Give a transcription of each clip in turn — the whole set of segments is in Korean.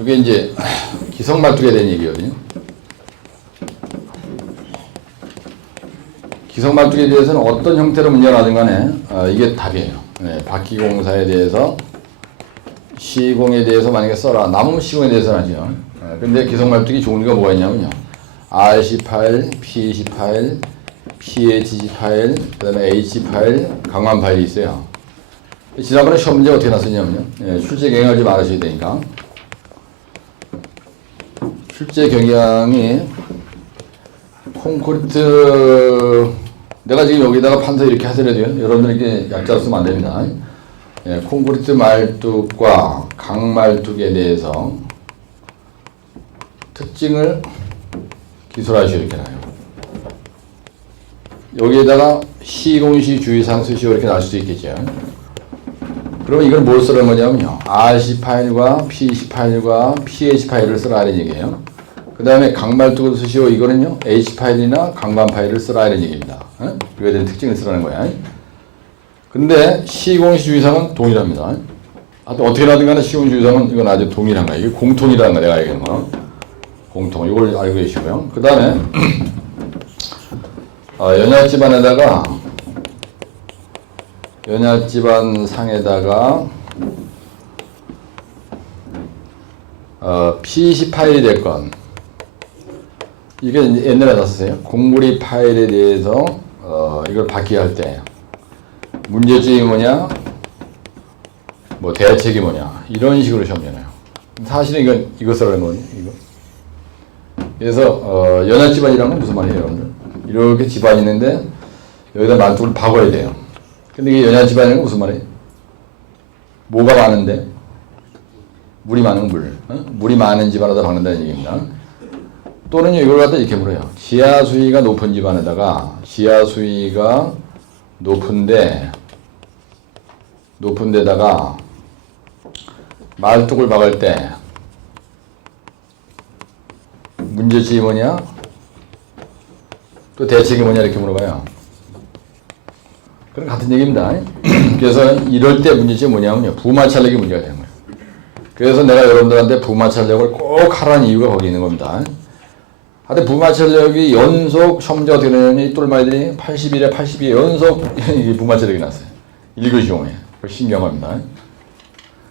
이게 이제 기성말뚝에 대한 얘기거든요. 기성말뚝에 대해서는 어떤 형태로 문제가 나든 간에 이게 답이에요. 네, 바퀴공사에 대해서 시공에 대해서 만약에 써라. 남으면 시공에 대해서는 하죠. 근데 기성말뚝이 종류가 뭐가 있냐면요. RC 파일, PEC 파일, PHC 파일, 그 다음에 H 파일, 강만 파일이 있어요. 지난번에 시험 문제 어떻게 났었냐면요. 출제 경향을 좀 알아셔야 되니까. 출제 경향이 콘크리트, 내가 지금 여기다가 판서 이렇게 하더라도요. 여러분들에게 약자로 쓰면 안 됩니다. 콘크리트 말뚝과 강말뚝에 대해서 특징을 기술하시오 이렇게 나요. 여기에다가 시공시 주의사항 쓰시오 이렇게 날 수도 있겠죠. 그러면 이걸 뭘 쓰라는 거냐면요. RC 파일과 PEC 파일과 PH 파일을 쓰라는 얘기예요. 그 다음에 강말뚝을 쓰시오. 이거는요. H 파일이나 강반 파일을 쓰라 이런 얘기입니다. 그에 대한 특징을 쓰라는 거야. 근데 시공시 주의사항은 동일합니다. 하여튼 어떻게 나든 간에 시공시 주의사항은 이건 아주 동일한 거야. 이게 공통이라는 거 내가 얘기하는 거. 공통. 이걸 알고 계시고요. 그 다음에 연약지반 상에다가 PEC 파일이 될 건 이게 옛날에 났었어요. 공구리 파일에 대해서 이걸 바퀴할 때 문제점이 뭐냐, 뭐 대책이 뭐냐 이런 식으로 시험 내나요. 사실은 이거 쓰라는 거거든요. 이거. 그래서 연약지반이라는 건 무슨 말이에요, 여러분들? 이렇게 지반이 있는데 여기다 말뚝을 박아야 돼요. 근데 이게 연약지반이라는 건 무슨 말이에요? 뭐가 많은데? 물이 많은 물. 물이 많은 집안에다 박는다는 얘기입니다. 또는 이걸 갖다 이렇게 물어요. 지하 수위가 높은 집안에다가 지하 수위가 높은 데다가 말뚝을 박을 때 문제점이 뭐냐? 또 대책이 뭐냐 이렇게 물어봐요. 그럼 같은 얘기입니다. 그래서 이럴 때 문제점이 뭐냐면요. 부마찰력이 문제가 되는 거예요. 그래서 내가 여러분들한테 부마찰력을 꼭 하라는 이유가 거기 있는 겁니다. 하여튼 부마찰력이 연속 시험자 어떻게 되냐면 이 똘마이들이 81에 82에 연속 부마찰력이 났어요. 1교 시험에. 신기합니다.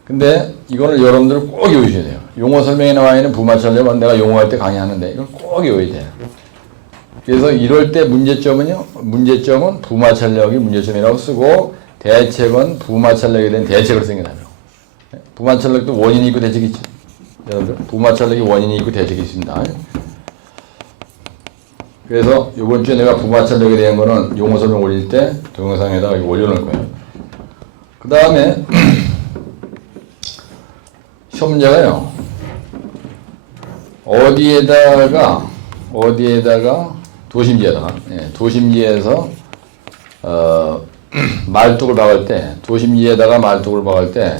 근데 이거를 여러분들은 꼭 외우셔야 돼요. 용어 설명에 나와 있는 부마찰력은 내가 용어할 때 강의하는데 이걸 꼭 외워야 돼요. 그래서 이럴 때 문제점은 부마찰력이 문제점이라고 쓰고 대책은 부마찰력에 대한 대책을 쓰는 게 나아요. 부마찰력도 원인이 있고 대책이 있죠. 여러분들 부마찰력이 원인이 있고 대책이 있습니다. 그래서 이번 주에 내가 부마찰력에 대한 거는 용어 설명 올릴 때 동영상에다가 올려놓을 거예요. 그 다음에 시험 문제가요. 어디에다가 도심지에서 말뚝을 박을 때 도심지에다가 말뚝을 박을 때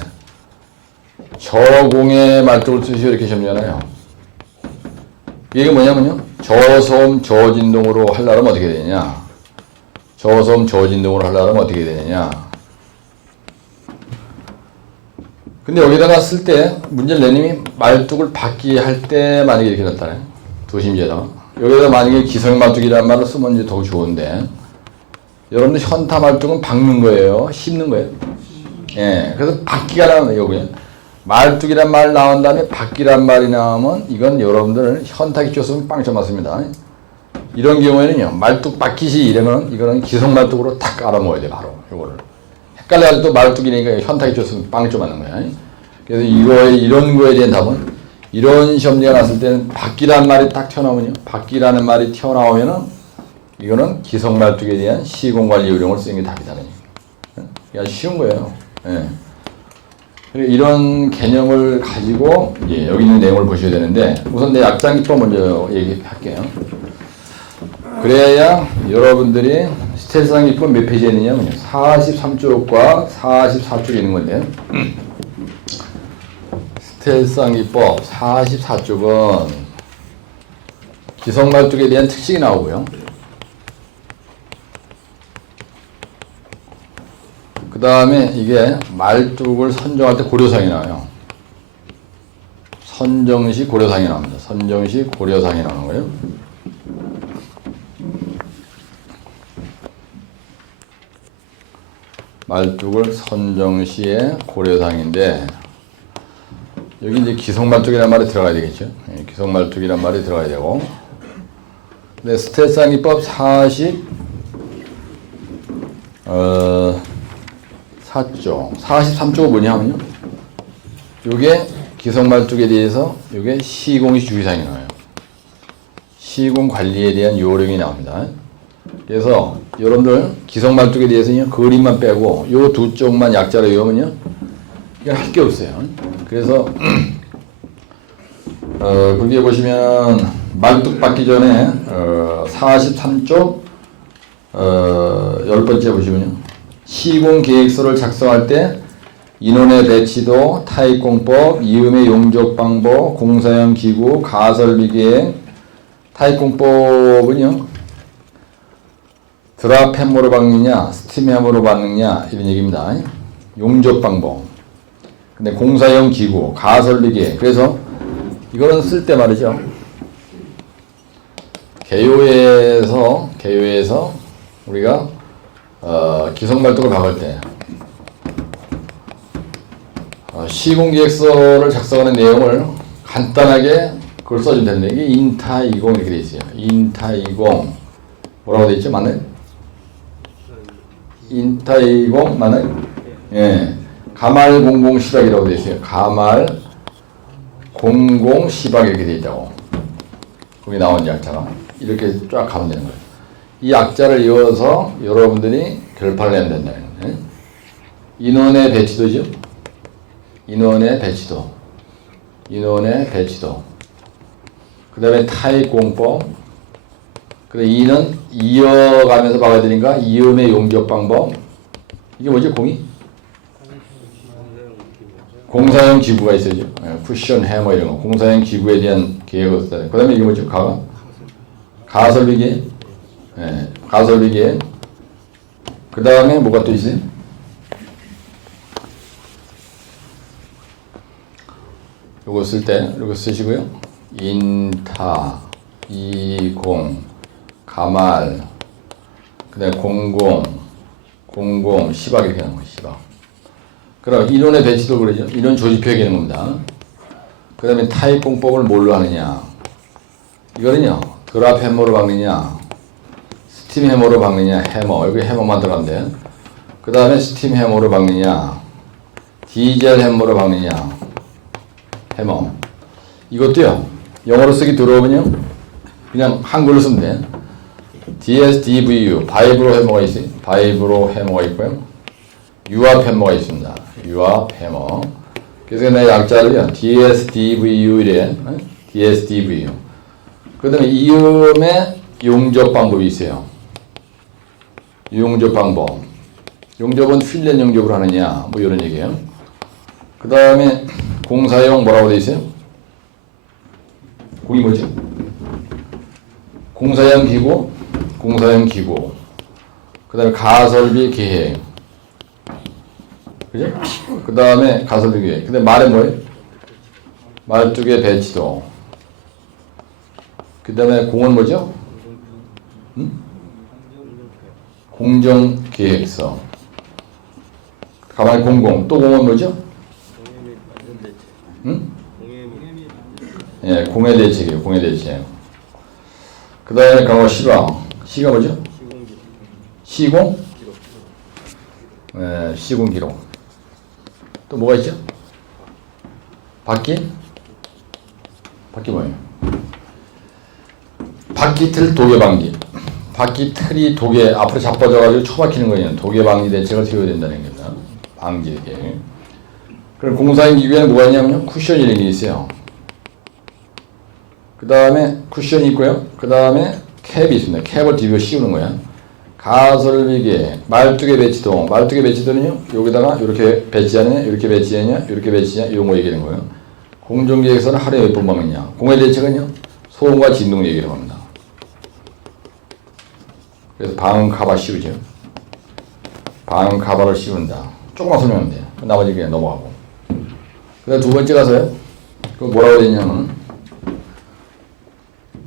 저공에 말뚝을 쓰시오 이렇게 시험잖아요. 이게 뭐냐면요. 저소음 저진동으로 하려면 어떻게 되느냐. 저소음 저진동으로 하려면 어떻게 되느냐. 근데 여기다가 쓸 때 문제를 내님이 말뚝을 박기 할 때 만약에 이렇게 났다네. 도심지에다가. 여기다가 만약에 기성 말뚝이라는 말을 쓰면 이제 더 좋은데 여러분들 현타 말뚝은 박는 거예요. 씹는 거예요. 예. 그래서 박기가 나오는 여기에. 말뚝이란 말 나온 다음에 박기란 말이 나오면 이건 여러분들 현타기 쫓으면 빵점 맞습니다. 이런 경우에는요. 말뚝 박기시 이러면 이거는 기성 말뚝으로 탁 알아먹어야 돼 바로 이거를. 헷갈려가지고 또 말뚝이니까 현타기 쫓으면 빵점 맞는 거야. 그래서 이런 거에 대한 답은 이런 시험지가 났을 때는 박기란 말이 딱 튀어나오면요. 박기라는 말이 튀어나오면은 이거는 기성 말뚝에 대한 시공관리 요령을 쓰는 게 답이다는 얘기예요. 그냥 쉬운 거예요. 예. 이런 개념을 가지고 여기 있는 내용을 보셔야 되는데 우선 내 약장기법 먼저 얘기할게요. 그래야 여러분들이 스텔상기법 몇 페이지에 있느냐면 43쪽과 44쪽에 있는 건데요. 스텔상기법 44쪽은 기성말뚝에 대한 특징이 나오고요. 그 다음에 이게 말뚝을 선정할 때 고려사항이 나와요. 선정시 고려상이 나옵니다. 선정시 고려상이 나오는 거예요. 말뚝을 선정시의 고려상인데 여기 이제 기성말뚝이라는 말이 들어가야 되겠죠. 기성말뚝이라는 말이 들어가야 되고 근데 스탯상기법 4쪽 43쪽은 뭐냐 하면요. 요게 기성말뚝에 대해서 요게 시공시 주의사항이 나와요. 시공 관리에 대한 요령이 나옵니다. 그래서 여러분들 기성말뚝에 대해서는 그림만 빼고 요 두 쪽만 약자로 외우면요. 이건 할 게 없어요. 그래서 거기에 보시면 말뚝 받기 전에 43쪽 10번째 보시면요. 시공계획서를 작성할 때 인원의 배치도, 타입공법, 이음의 용적 방법, 공사형 기구, 가설비 계획, 타입공법은요. 드랍 햄머로 박느냐, 스팀 햄머로 박느냐 이런 얘기입니다. 용적 방법. 근데 공사형 기구, 가설비 계획. 그래서 이거는 쓸 때 말이죠. 개요에서 우리가 기성말뚝을 박을 때 시공계획서를 작성하는 내용을 간단하게 그걸 써주면 되는데 이게 인타 20 이렇게 되어 있어요. 인타 20 뭐라고 되어 있죠? 맞나요? 인타 20 맞나요? 예. 가말 00 시박이라고 되어 있어요. 가말 00 시박 이렇게 되어 있다고. 거기 나온 약자가 이렇게 쫙 가면 되는 거예요. 이 약자를 이어서 여러분들이 결판을 내면 된다는 거예요. 인원의 배치도죠. 인원의 배치도. 그 다음에 타입 공법. 그 다음에 이는 이어가면서 박아야 되니까 이음의 용적 방법. 이게 뭐죠? 공사형 기구가 있어야죠. 쿠션, 해머 이런 거. 공사형 기구에 대한 계획을 써야 돼. 그 다음에 이게 뭐죠? 가설비 계획. 가설비 계획. 그 다음에 뭐가 또 있어요? 요거 쓸 때, 요거 쓰시고요. 인타, 20, 가말, 그 다음에 00, 시박 이렇게 하는 거예요, 시박. 그럼 인원의 배치도 그러죠. 인원 조직표에 되는 겁니다. 그 다음에 타입 공법을 뭘로 하느냐. 이거는요, 드랍 해머로 박느냐, 스팀 해머로 박느냐, 여기 해머만 들어간대. 그 다음에 스팀 해머로 박느냐, 디젤 해머로 박느냐, 해머. 이것도요, 영어로 쓰기 들어오면요, 그냥 한글로 쓰면 돼. DSDVU, 바이브로 해머가 있어요. 바이브로 해머가 있고요. 유압 해머가 있습니다. 유압 해머. 그래서 내 약자를요, DSDVU 이래. DSDVU. 그 다음에 이음의 용접 방법이 있어요. 용접 방법. 용접은 필렛 용접을 하느냐, 뭐 이런 얘기예요. 그 다음에 공사용 뭐라고 돼 있어요? 공이 뭐죠? 공사용 기구. 그 다음에 가설비 계획. 그죠? 그 다음에 가설비 계획. 그 다음에 말은 뭐예요? 말뚝의 배치도. 그 다음에 공은 뭐죠? 공정계획서. 가만히 00. 또 공은 뭐죠? 예, 공해 대책이에요. 공해 대책. 그 다음에 강호 시가. 시가 뭐죠? 시공? 예, 시공 기록. 또 뭐가 있죠? 바퀴 뭐예요? 바퀴 틀 도개 방지. 바퀴 틀이 도개 앞으로 자빠져가지고 처박히는 거예요. 도개 방지 대책을 세워야 된다는 겁니다. 방지 대책. 그럼 공사용 기구에는 뭐가 있냐면요. 쿠션이라는 게 있어요. 그 다음에 쿠션이 있고요. 그 다음에 캡이 있습니다. 캡을 뒤로 씌우는 거야. 가설비계, 말뚝의 배치도. 말뚝의 배치도는요. 여기다가 이렇게 배치하느냐, 이렇게 배치하느냐, 이렇게 배치하느냐, 이런 거 얘기하는 거예요. 공정계획서는 하루에 몇 번 박느냐. 공해 대책은요. 소음과 진동 얘기를 합니다. 그래서 방음 카바 씌우죠. 방음 카바를 씌운다. 조금만 설명하면 돼요. 나머지 그냥 넘어가고. 그 다음 두 번째 가서요. 그 뭐라고 되냐면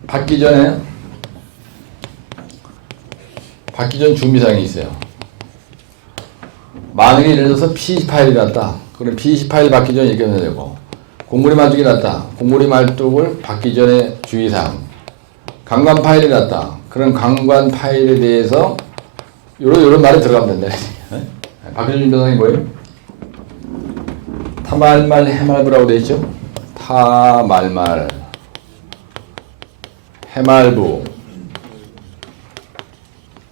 받기 전 준비사항이 있어요. 만약에 예를 들어서 PC 파일이 났다. 그럼 PC 파일 받기 전에 이렇게 해야 되고, 공고리 말뚝이 났다. 공고리 말뚝을 받기 전에 주의사항. 강관 파일이 났다. 그런 강관 파일에 대해서 요런 말이 들어가면 된다. 받기 전 준비사항이 뭐예요? 타말말 해말부라고 되어 있죠? 타말말 해말부.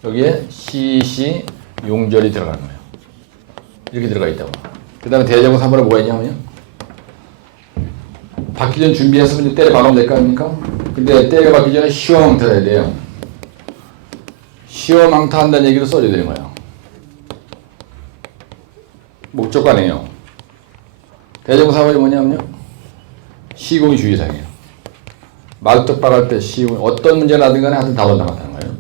여기에 시시 용절이 들어가는 거예요. 이렇게 들어가 있다고. 그 다음에 대자공 3번에 뭐가 있냐면요. 받기 전 준비했으면 때려 박으면 될 거 아닙니까? 근데 때려 박기 전에 시험항타 해야 돼요. 시험항타 한다는 얘기를 써줘야 되는 거예요. 목적관이에요. 대자공 4번이 뭐냐면요. 시공이 주의사항이에요. 말뚝 박을 때 시공, 어떤 문제가 나든 간에 하여튼 답은 나갔다는 거예요.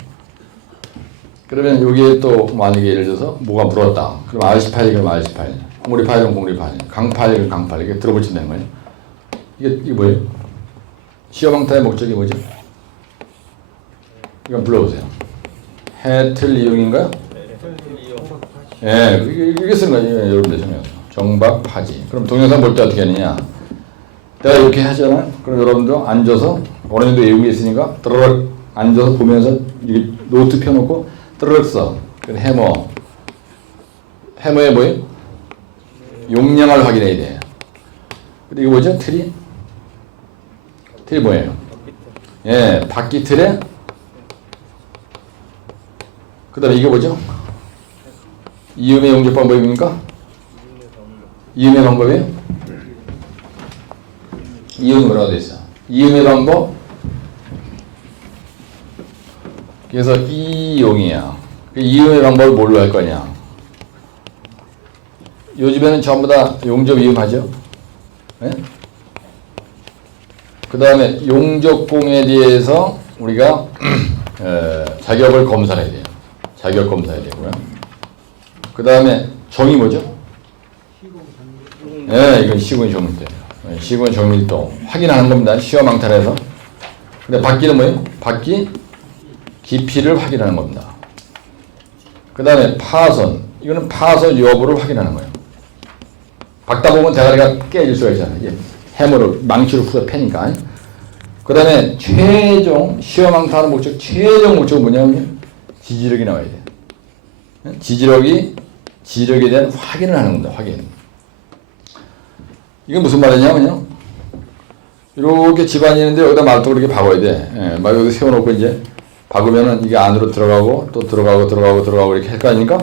그러면 여기에 또 만약에 예를 들어서 뭐가 물었다. 그럼 RC 파일이면 RC 파일, 공고리 파일은 공고리 파일, 강 파일은 강 파일. 이게 들어붙인다는 거예요. 이게 뭐예요? 시험항타의 목적이 뭐죠? 이거 불러보세요. 해틀 이용인가요? 예, 이게 쓰는 거예요. 여러분들 설명해서. 정박 파지. 그럼 동영상 볼 때 어떻게 하느냐? 내가 이렇게 하잖아요. 그럼 여러분도 앉아서 어느 정도 외우고 있으니까 드르륵 앉아서 보면서 이렇게 노트 펴놓고 드르륵 써. 해머에 뭐예요? 용량을 확인해야 돼. 근데 이거 뭐죠? 틀이 뭐예요? 예, 바퀴 틀에 그 다음에 이게 뭐죠? 이음의 용접 방법입니까? 이음의 방법이에요? 이음이 뭐라고 되어 있어? 이음의 방법. 그래서 이용이야. 이음의 방법을 뭘로 할 거냐? 요즘에는 전부 다 용접 이음하죠? 네? 그 다음에 용접공에 대해서 우리가 자격을 검사해야 돼요. 자격 검사해야 되고요. 그 다음에 정의 뭐죠? 네, 이건 시군 정밀도. 시군 정밀도 확인하는 겁니다. 시험 항탈에서. 근데 받기는 뭐예요? 받기 깊이를 확인하는 겁니다. 그 다음에 파선. 이거는 파선 여부를 확인하는 거예요. 박다 보면 대가리가 깨질 수가 있잖아요. 해머를 망치로 풀어 패니까. 그 다음에 최종 시험 항탈하는 목적, 최종 목적은 뭐냐면요. 지지력이 나와야 돼요. 지지력에 대한 확인을 하는 겁니다. 확인. 이게 무슨 말이냐면요. 이렇게 집안이 있는데 여기다 말뚝을 이렇게 박아야 돼. 예, 막 여기 세워놓고 이제 박으면은 이게 안으로 들어가고 또 들어가고 이렇게 할 거 아닙니까?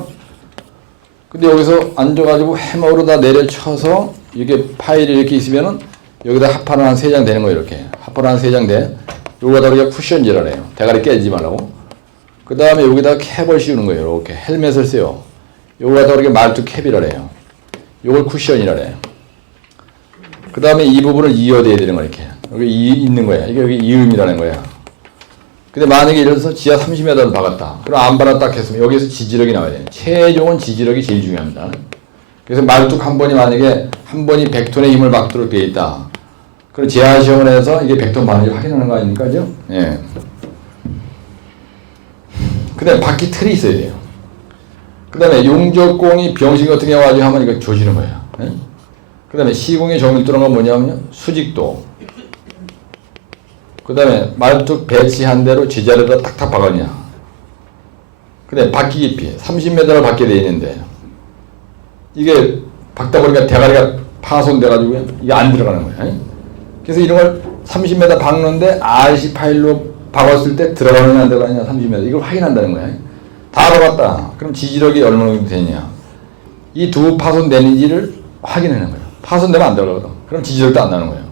근데 여기서 앉아가지고 해머로 다 내려쳐서 이게 파일이 이렇게 있으면은 여기다 합판을 한 3장 되는 거예요. 이렇게. 합판을 한 3장 돼. 여기다 우리가 쿠션질을 해요. 대가리 깨지지 말라고. 그 다음에 여기다 캡을 씌우는 거예요. 이렇게 헬멧을 써요. 여기다 우리가 말뚝 캡이라 해요. 요걸 쿠션이라 해요. 그 다음에 이 부분을 이어대야 되는 거야. 이렇게. 여기 있는 거야. 이게 여기 이음이라는 거야. 근데 만약에 예를 들어서 지하 30m를 박았다. 그럼 안 박았다 했으면 여기서 지지력이 나와야 돼요. 최종은 지지력이 제일 중요합니다. 그래서 말뚝 한 번이 만약에 한 번이 100톤의 힘을 받도록 되어 있다. 그럼 제한 시험을 해서 이게 100톤 반응을 확인하는 거 아닙니까? 그죠? 예. 그 다음에 바퀴 틀이 있어야 돼요. 그 다음에 용접공이 병신 같은 경우 가지고 하면 이거 조지는 거예요. 예? 그 다음에 시공의 정밀도는 건 뭐냐면요. 수직도. 그 다음에 말뚝 배치한 대로 제자리에다 탁탁 박았냐. 그 다음에 바퀴 깊이. 30m를 박게 되어 있는데 이게 박다 보니까 대가리가 파손돼가지고 이게 안 들어가는 거예요. 그래서 이런 걸 30m 박는데 RC 파일로 박았을 때 들어가느냐 안 들어가느냐 30m. 이걸 확인한다는 거예요. 다 박았다. 그럼 지지력이 얼마나 정도 되냐. 이 두 파손되는지를 확인하는 거예요. 파손되면 안 들어가거든. 그럼 지지력도 안 나는 거예요.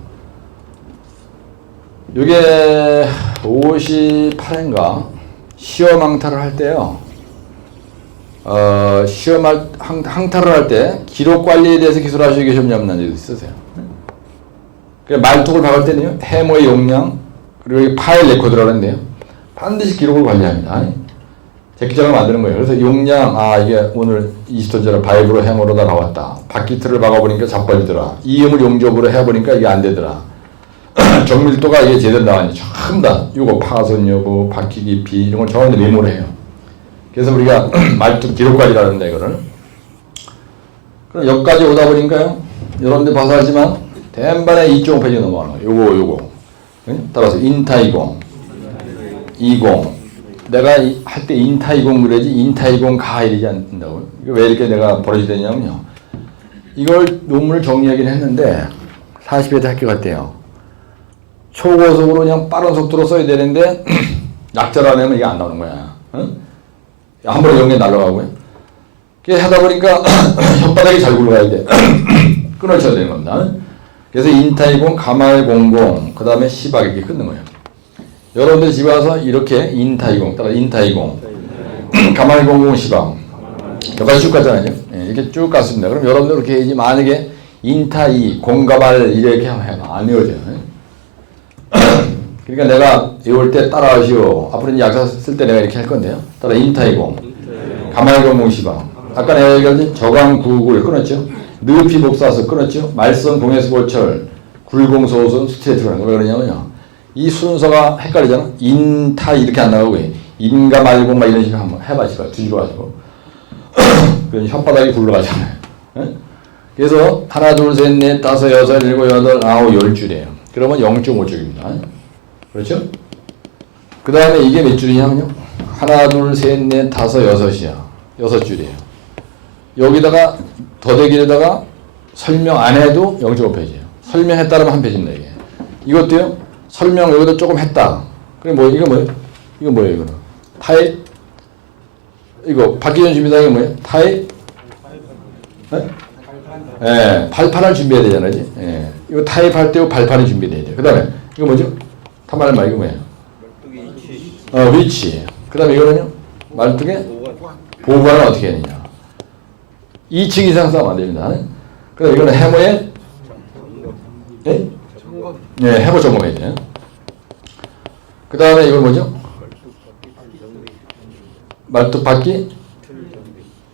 이게 58회인가 시험 항탈을 할 때요. 시험 항탈을 할 때 기록 관리에 대해서 기술하시고 계셨냐면 난지 있으세요. 말뚝을 박을 때는요. 해머의 용량 그리고 파일 레코드라고 하는데요. 반드시 기록을 관리합니다. 제끼장을 만드는 거예요. 그래서 용량, 이게 오늘 20톤 전에 바이브로 해머로다 나왔다. 바퀴틀을 박아보니까 자빠지더라. 이음을 용접으로 해보니까 이게 안 되더라. 정밀도가 이게 제대로 나왔니? 전부 다 요거 파손 여부, 바퀴 깊이 이런 걸 전부 메모를 해요. 그래서 우리가 말뚝 기록까지라는데 이거를. 그럼 여기까지 오다 보니까요. 여러분들 봐서 하지만 대반에 2.5페이지 넘어가는 거예요. 요거. 응? 따라서 인타 20. 내가 할 때 인타 20 그래야지 인타 20 가 이러지 않는다고요. 이거 왜 이렇게 내가 버릇이 되냐면요. 이걸 논문을 정리하긴 했는데 40회도 합격할때요. 초고속으로 그냥 빠른 속도로 써야 되는데 약절 안 하면 이게 안 나오는 거야. 응? 한 번에 연계 날라가고요. 그렇게 하다 보니까 혓바닥이 잘 굴러가야 돼. 끊어쳐야 되는 겁니다. 그래서 인타 20, 가말 00, 그 다음에 시박 이렇게 끊는 거예요. 여러분들 집에 와서 이렇게 인타 20, 따라 인타 20, 가말 00, 시박 여기까지 쭉 갔잖아요. 네, 이렇게 쭉 갔습니다. 그럼 여러분들 이렇게 이제 만약에 인타 2, 공가발 이렇게 하면 해봐. 안 외워져요. 그러니까 내가 외울 때 따라하시오. 앞으로 이제 약사 쓸 때 내가 이렇게 할 건데요. 따라 인타 20, 가말 00, 시박. 아까 내가 얘기한 저강 구굴 끊었죠. 느피 복사수 끊었죠. 말선 공해수 보철, 굴공소선 스트레이트라는 거. 왜 그러냐면요. 이 순서가 헷갈리잖아. 인타 이렇게 안 나가고 인가 말고 막 이런 식으로 한번 해봐. 뒤집어가지고. 그럼 혓바닥이 굴러가잖아요. 그래서 하나, 둘, 셋, 넷, 다섯, 여섯, 일곱, 여덟, 아홉, 10줄이에요. 그러면 0.5줄입니다. 그렇죠? 그 다음에 이게 몇 줄이냐면요. 하나, 둘, 셋, 넷, 다섯, 여섯이야. 6줄이에요. 여기다가 더대기에다가 설명 안 해도 0.5페이지예요. 설명했다라면 한 페이지입니다. 이게. 이것도요. 설명 여기다 조금 했다. 그럼 뭐 이거 뭐예요? 이거 뭐예요? 이거는 타입. 이거 받기 전 준비당이 뭐예요? 타입. 예, 발판을 준비해야 되잖아요. 예. 이거 타입할 때 발판이 준비돼야 돼요. 그 다음에 이거 뭐죠? 타말말 이거 뭐예요? 위치. 그 다음에 이거는요? 말뚝에 보관을 어떻게 해야 되냐. 2층 이상 싸면 안 됩니다. 그 다음에 이거는 해모의 예? 예, 해모 점검해야 돼요. 그 다음에 이건 뭐죠? 말뚝 바퀴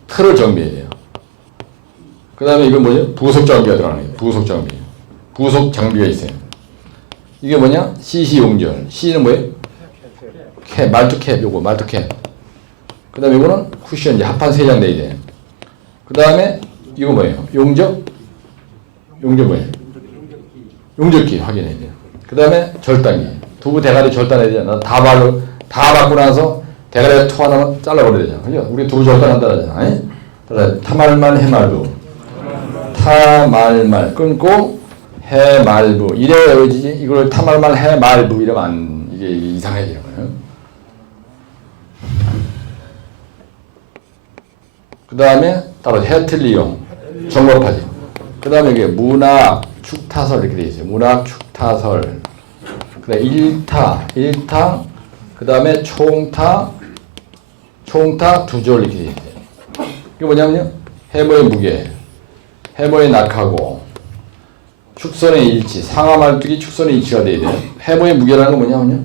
틀을 정비해야 돼요. 그 다음에 이건 뭐죠? 부속 장비가 들어가는 거예요. 부속 장비. 부속 장비가 있어요. 이게 뭐냐? CC 용절. C는 뭐예요? 캡, 말뚝 캡, 요거, 말뚝 캡. 그 다음에 이거는 쿠션, 이제 합판 3장 내야 돼요. 그 다음에 이거 뭐예요? 용접? 용접 뭐예요? 용접기 확인해야 돼요. 그 다음에 절단기. 두부 대가리 절단해야 되잖아. 다 받고 나서 대가리에 투 하나만 잘라버려야 되잖아. 그죠? 우리 두부 절단한다 하잖아. 타말말 해말부. 타말말 끊고 해말부. 이래야 외워지지. 이걸 타말말 해말부 이러면 이게 이상해지는 거예요. 그 다음에 따로 해틀리용. 정법하지. 그 다음에 이게 문학, 축타설 이렇게 되어 있어요. 문학, 축타설. 그 다음에 일타, 그 다음에 총타 2줄 이렇게 되어 있어요. 이게 뭐냐면요. 해모의 무게, 해모의 낙하고, 축선의 일치, 상하 말뚝이 축선의 일치가 돼야 돼요. 해모의 무게라는 건 뭐냐면요.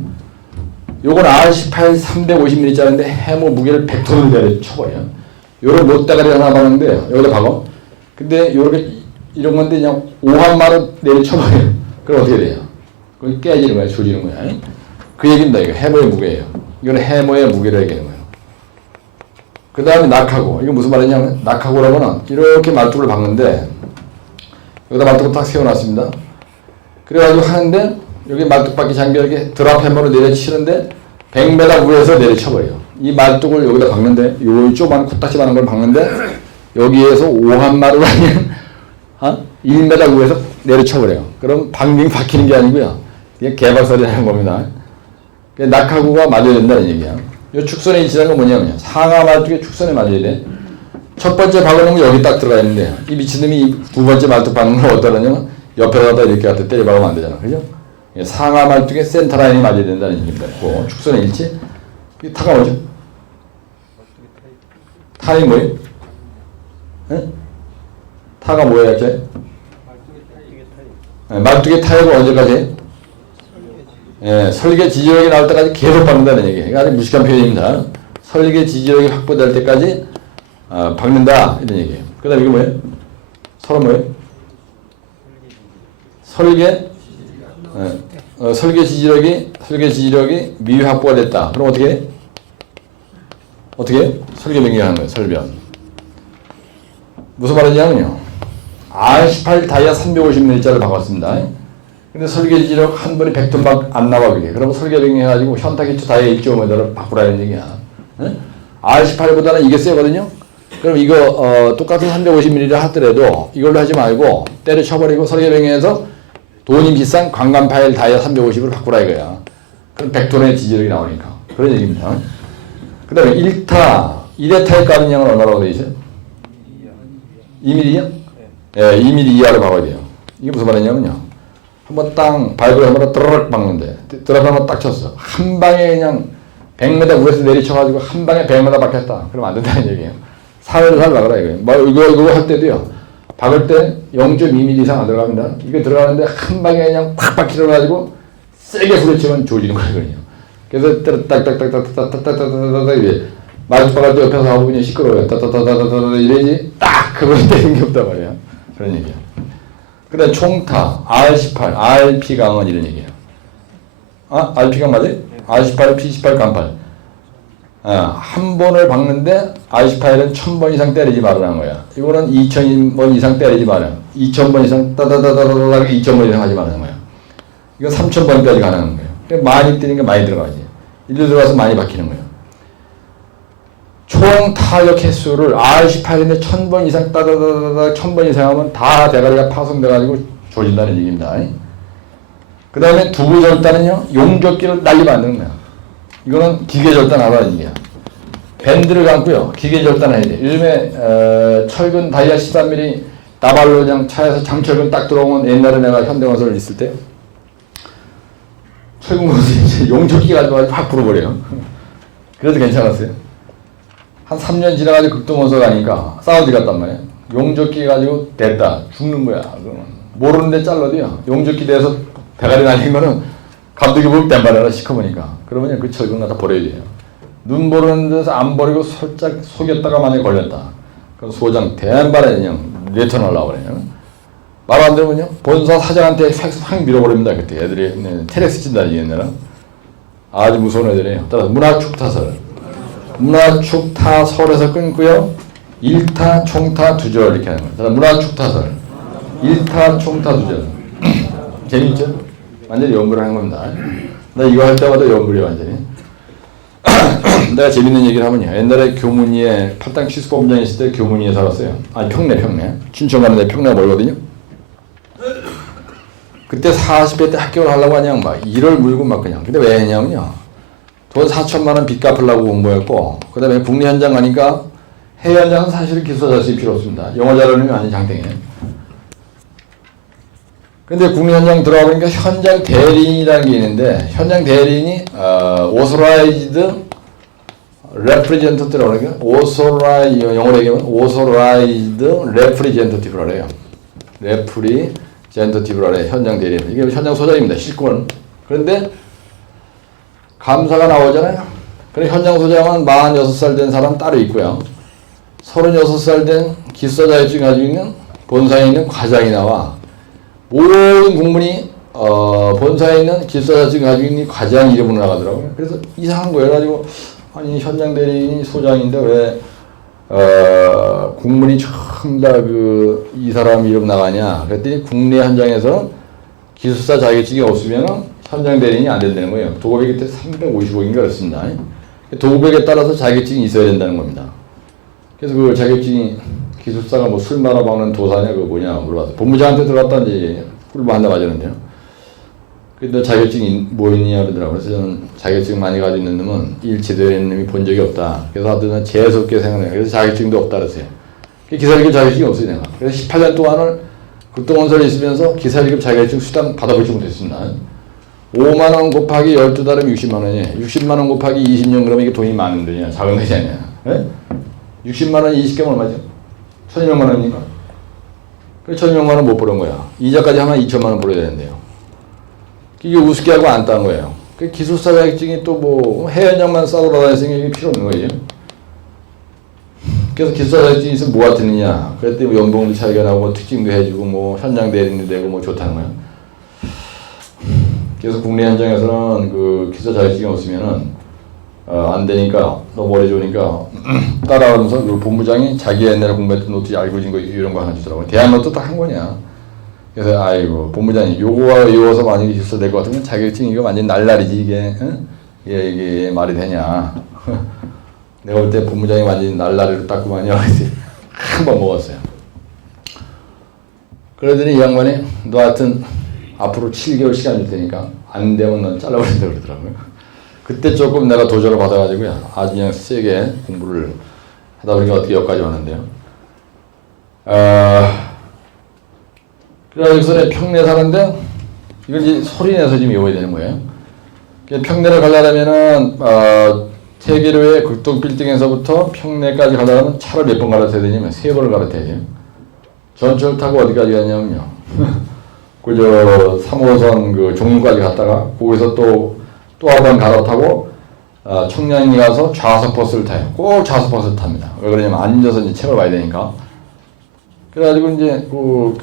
요건 R18 350ml짜리인데 해모 무게를 100톤을 내려 쳐버려요. 요런 못대가리 하나 박는데 여기다 박어. 근데 요렇게 이런 건데 그냥 5한마로 내려 쳐버려요. 그럼 어떻게 돼요? 그게 깨지는 거야, 조지는 거야. 그 얘기입니다. 이거 해모의 무게예요. 이거는 해모의 무게를 얘기하는 거예요. 그 다음에 낙하고. 이거 무슨 말이냐면 낙하고라고는 이렇게 말뚝을 박는데 여기다 말뚝을 딱 세워놨습니다. 그래가지고 하는데 여기 말뚝 박기 장비 이렇게 드랍 해머로 내려치는데 100m 위에서 내려쳐버려요. 이 말뚝을 여기다 박는데 요 조그만 코딱지만한 걸 박는데 여기에서 5한마로 아니면 1m 위에서 내려쳐버려요. 그럼 방빙 박히는 게 아니고요. 이게 개박살이 하는 겁니다. 낙하구가 맞아야 된다는 얘기야. 이 축선에 일치하는 건 뭐냐면 상하 말뚝에 축선에 맞아야 돼. 첫 번째 박아놓으면 여기 딱 들어가 있는데 이 미친놈이 두 번째 말뚝 박는 건 어떠냐면 옆에다가 이렇게 갖다 때려 박으면 안 되잖아. 그죠? 상하 말뚝에 센터 라인이 맞아야 된다는 얘기입니다. 그 축선의 일치. 이 타가 뭐죠? 타이 뭐예요? 네? 타가 뭐예요, 약자에? 말뚝의 타이가 언제까지 해요? 설계 지지력이 나올 때까지 계속 박는다는 얘기예요. 아주 무식한 표현입니다. 설계 지지력이 확보될 때까지 박는다 이런 얘기예요. 그 다음에 이게 뭐예요? 서로 뭐예요? 설계 지지력이 미흡 확보가 됐다. 그럼 어떻게 해? 설계 변경하는 거예요. 설변. 무슨 말이냐면요. R18 다이아 350mm짜리를 바꿨습니다. 근데 설계 지지력 한 번에 100톤밖에 안 나와 그게. 그러면 설계 변경해가지고 현타 기초 다이아 1.5m를 바꾸라는 얘기야. R18보다는 이게 세거든요. 그럼 이거 똑같은 350mm를 하더라도 이걸로 하지 말고 때려쳐버리고 설계 변경해서 돈이 비싼 관광 파일 다이아 350으로 바꾸라 이거야. 그럼 100톤의 지지력이 나오니까. 그런 얘기입니다. 그 다음에 1타, 1의 타입 가능량은 얼마라고 되어 있어요? 2mm요? 네, 2mm 이하로 박아야 돼요. 이게 무슨 말이냐면요. 한번 땅, 발굴 한번 드르륵 박는데, 드르륵 한번 딱 쳤어. 한 방에 그냥 100m 위에서 내리쳐가지고 한 방에 100m 박혔다. 그러면 안 된다는 얘기예요. 살을 박으라 이거예요. 뭐 이거 할 때도요. 박을 때 0.2mm 이상 안 들어갑니다. 이거 들어가는데 한 방에 그냥 팍 박히려가지고 세게 부딪히면 조지는 거거든요. 그래서 딱딱딱딱딱딱딱딱딱딱 이래. 마주 박을 때 옆에서 하고 그냥 시끄러워요. 따따따따따따 이래지 딱 그걸 때리는 게 없단 말이에요. 그런 얘기야. 그 다음 총타, R18, RP강은 이런 얘기예요. RP강 맞아요? R18, P18 간팔. 한 번을 박는데 R18은 1000번 이상 때리지 말라는 거야. 이거는 2000번 이상 때리지 말아요. 2000번 이상 따다다다다다 2000번 이상 하지 말라는 거야. 이건 3000번까지 가능한 거예요. 많이 때리는 게 많이 들어가지. 일로 들어가서 많이 박히는 거예요. 총 타격 횟수를 R18인데 1000번 이상 따다다다다 1000번 이상 하면 다 대가리가 파손돼가지고 조진다는 얘기입니다. 그 다음에 두부 절단은요, 용접기를 날리 만드는 거야. 이거는 기계 절단하라는 얘기야. 밴드를 감고요, 기계 절단해야 돼. 요즘에 철근 다이아 13mm 나발로 그냥 차에서 장철근 딱 들어오면 옛날에 내가 현대건설 있을 때 철근 건설 이제 용접기 가지고 확 불어버려요. 그래도 괜찮았어요. 한 3년 지나가지고 극동건설 가니까 사우디 갔단 말이야. 용접기 가지고 됐다. 죽는 거야. 모르는데 잘라도요. 용접기 돼서 대가리 날린 거는 감독이 보면 땜발하라 시커머니까. 그러면 그 철근 갖다 버려야 돼요. 눈 보는 데서 안 버리고 살짝 속였다가 만약에 걸렸다. 그럼 소장 대한발에 그냥 레턴 하려고 그래요. 말 안 들으면요. 본사 사장한테 확 밀어버립니다. 그때 애들이 테렉스 친다니 옛날에. 아주 무서운 애들이에요. 따라서 문화축타설. 문화축타설에서 끊고요. 1타, 총타, 두절 이렇게 하는 거예요. 문화축타설. 1타, 총타, 두절. 재밌죠? 완전히 연구를 하는 겁니다. 나 이거 할 때마다 연구를 완전히. 내가 재밌는 얘기를 하면요. 옛날에 교문위에 팔당 취수법원장 있을 때 교문위에 살았어요. 아니 평내. 춘천 가는데 평내가 멀거든요. 그때 40회 때 합격을 하려고 하냐 막 일을 물고 막 그냥. 근데 왜 했냐면요. 돈 4천만 원 빚 갚으려고 공부했고, 그 다음에 국내 현장 가니까 해외 현장은 사실은 기술사 자식이 필요 없습니다. 영어 잘하는 게 완전 장땡이에요. 근데 국내 현장 들어가 보니까 현장 대리인이라는 게 있는데, 현장 대리인이 authorized representative라고 하니까 영어로 얘기하면 authorized representative라고 해요. representative라고 해요. 현장 대리인. 이게 현장 소장입니다. 실권. 그런데 감사가 나오잖아요. 그래 현장 소장은 46살 된 사람 따로 있고요. 36살 된 기술사 자격증 가지고 있는 본사에 있는 과장이 나와. 모든 공문이 본사에 있는 기술사 자격증 가지고 있는 과장 이름으로 나가더라고요. 그래서 이상한 거예요. 가지고 아니 현장 대리인이 소장인데 왜 공문이 전부 다 이 사람 이름 나가냐. 그랬더니 국내 현장에서 기술사 자격증이 없으면 현장 대리인이 안 된다는 거예요. 도급이 그때 350억인가 그랬습니다. 도급에 따라서 자격증이 있어야 된다는 겁니다. 그래서 그 자격증이 기술사가 뭐 술 말아 먹는 도사냐 그거 뭐냐 물어봐서 본부장한테 들어갔다 이제 꿀 한다 맞았는데요. 근데 자격증이 뭐 있냐 그러더라고요. 그래서 저는 자격증 많이 가지고 있는 놈은 일 제대로 했는 놈이 본 적이 없다. 그래서 하여튼 재수없게 생각해요. 그래서 자격증도 없다 그랬어요. 기사일급 자격증이 없어요 내가. 그래서 18년 동안을 극동건설에 있으면서 기사일급 자격증 수당 받아보지 못했습니다. 5만원 곱하기 12달이면 60만원이에요. 60만원 곱하기 20년 그러면 이게 돈이 많은 돈이야. 작은 돈이 아니야. 네? 60만원 20개면 얼마죠? 1200만원이니까. 그래서 1200만원 못 벌은 거야. 이자까지 하면 2천만원 벌어야 되는데요. 이게 우습게 하고 안 딴 거예요. 그 기술사 자격증이 또 뭐 해연장만 싸고 돌아다니는 게 필요 없는 거예요. 그래서 기술사 자격증이 있으면 뭐가 되느냐. 그랬더니 뭐 연봉도 차이가 나고 뭐 특징도 해주고 뭐 현장 대리인도 되고 뭐 좋다는 거야. 그래서 국내 현장에서는 그 기술사 자격증이 없으면은 안 되니까 너무 오래 좋으니까 따라하면서 그 본부장이 자기 옛날에 공부했던 노트 알고 있는 거 이런 거 하나 주더라고. 대한 노트 딱 한 거냐. 그래서 아이고 본부장이 요거가 이어서 만약에 기술사 될 것 같으면 자격증 이거 완전 날라리지 이게 응? 이게 말이 되냐. 내가 볼 때 본부장이 완전 날라리로 닦고만요. 한번 먹었어요. 그러더니 이 양반이 너 하여튼 앞으로 7개월 시간 줄 테니까 안 되면 넌 잘라버린다 그러더라고요. 그때 조금 내가 도전을 받아가지고요. 아주 그냥 세게 공부를 하다 보니까 어떻게 여기까지 왔는데요. 그래서 평내 사는데 이걸 이제 소리 내서 지금 외워야 되는 거예요. 평내를 가려면은 세계로의 극동 빌딩에서부터 평내까지 가려면 차를 몇 번 갈아타야 되냐면 3번을 갈아타야 돼요. 전철 타고 어디까지 가냐면요. 그저 3호선 그 종로까지 갔다가 거기서 또 한 번 갈아타고 청량리 가서 좌석 버스를 타요. 꼭 좌석 버스를 탑니다. 왜 그러냐면 앉아서 이제 책을 봐야 되니까. 그래가지고 이제 그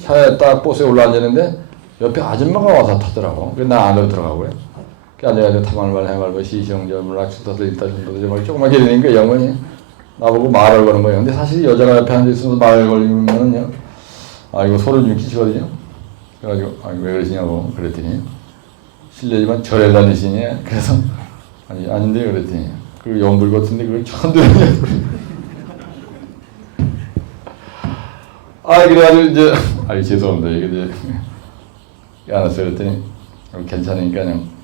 차에 딱 버스에 올라앉았는데 옆에 아줌마가 와서 타더라고. 그래서 나 안으로 들어가고요. 앉아가지고 타말말 해말고 시시영절 물락주터도 일타중도도 막 조그맣게 되니까 영원히 나보고 말을 거는 거예요. 근데 사실 여자가 옆에 앉아있어서 말을 걸리면은요, 이거 소리 좀 끼치거든요. 그래가지고 왜 그러시냐고 그랬더니 실례지만 절에 다니시니? 그래서 아닌데 그랬더니 그 연불 같은데 그걸 처음 들었냐고. 그래가지고 이제 죄송합니다. 이게 이제 안았어요. 그랬더니 괜찮으니까 그냥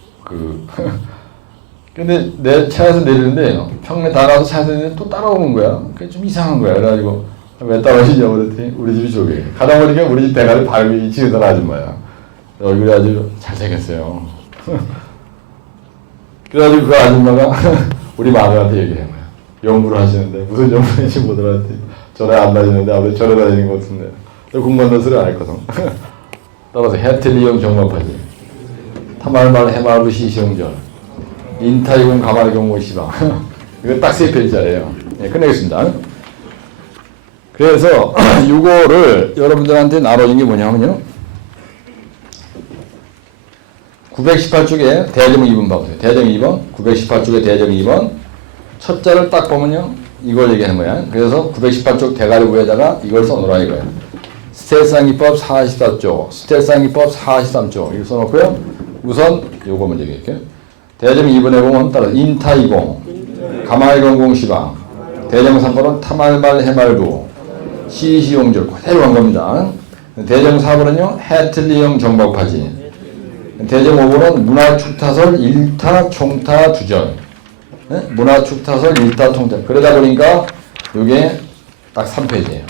근데 내 차에서 내리는데 평내 다 가서 차에서 내리는데 또 따라오는 거야. 그게 좀 이상한 거야. 그래가지고 왜 따라오시냐고 그랬더니 우리 집이 저기 가다 보니까 우리 집 대가리 밟이 치우던 아줌마야. 얼굴이 아주 잘생겼어요. 그래가지고 그 아줌마가 우리 마누라한테 얘기한 거야. 연구를 하시는데 무슨 연구인지 모르는데 전에 안 다니는데 아무래도 전에 다니는 것 같은데 궁금한 소리 안 했거든. 따라서 해틀리용 정법하지. 타말말 해말부 시시용절 인타이공 가마리공고 시방. 이거 딱 3페이지짜리예요. 끝내겠습니다. 그래서 이거를 여러분들한테 나눠준 게 뭐냐면요. 918쪽에 대점 2번 봐보세요. 대점 2번 918쪽에 대점 2번 첫 자를 딱 보면요. 이걸 얘기하는 거야. 그래서 918쪽 대가리부에다가 이걸 써놓으라 이거야. 스텔상기법 44쪽, 스텔상기법 43쪽 이거 써놓고요. 우선 요거 먼저 얘기할게요. 대점 2번에 보면 따라 인타이공, 가마이공공 시방, 대점 3번은 타말말 해말부, 시시용절 그대로 한 겁니다. 대점 4번은요. 해틀리형 정박파지. 대점 5번은 문화축타설 1타 총타 주전. 문화축타설 1타 총타. 그러다 보니까 이게 딱 3페이지예요.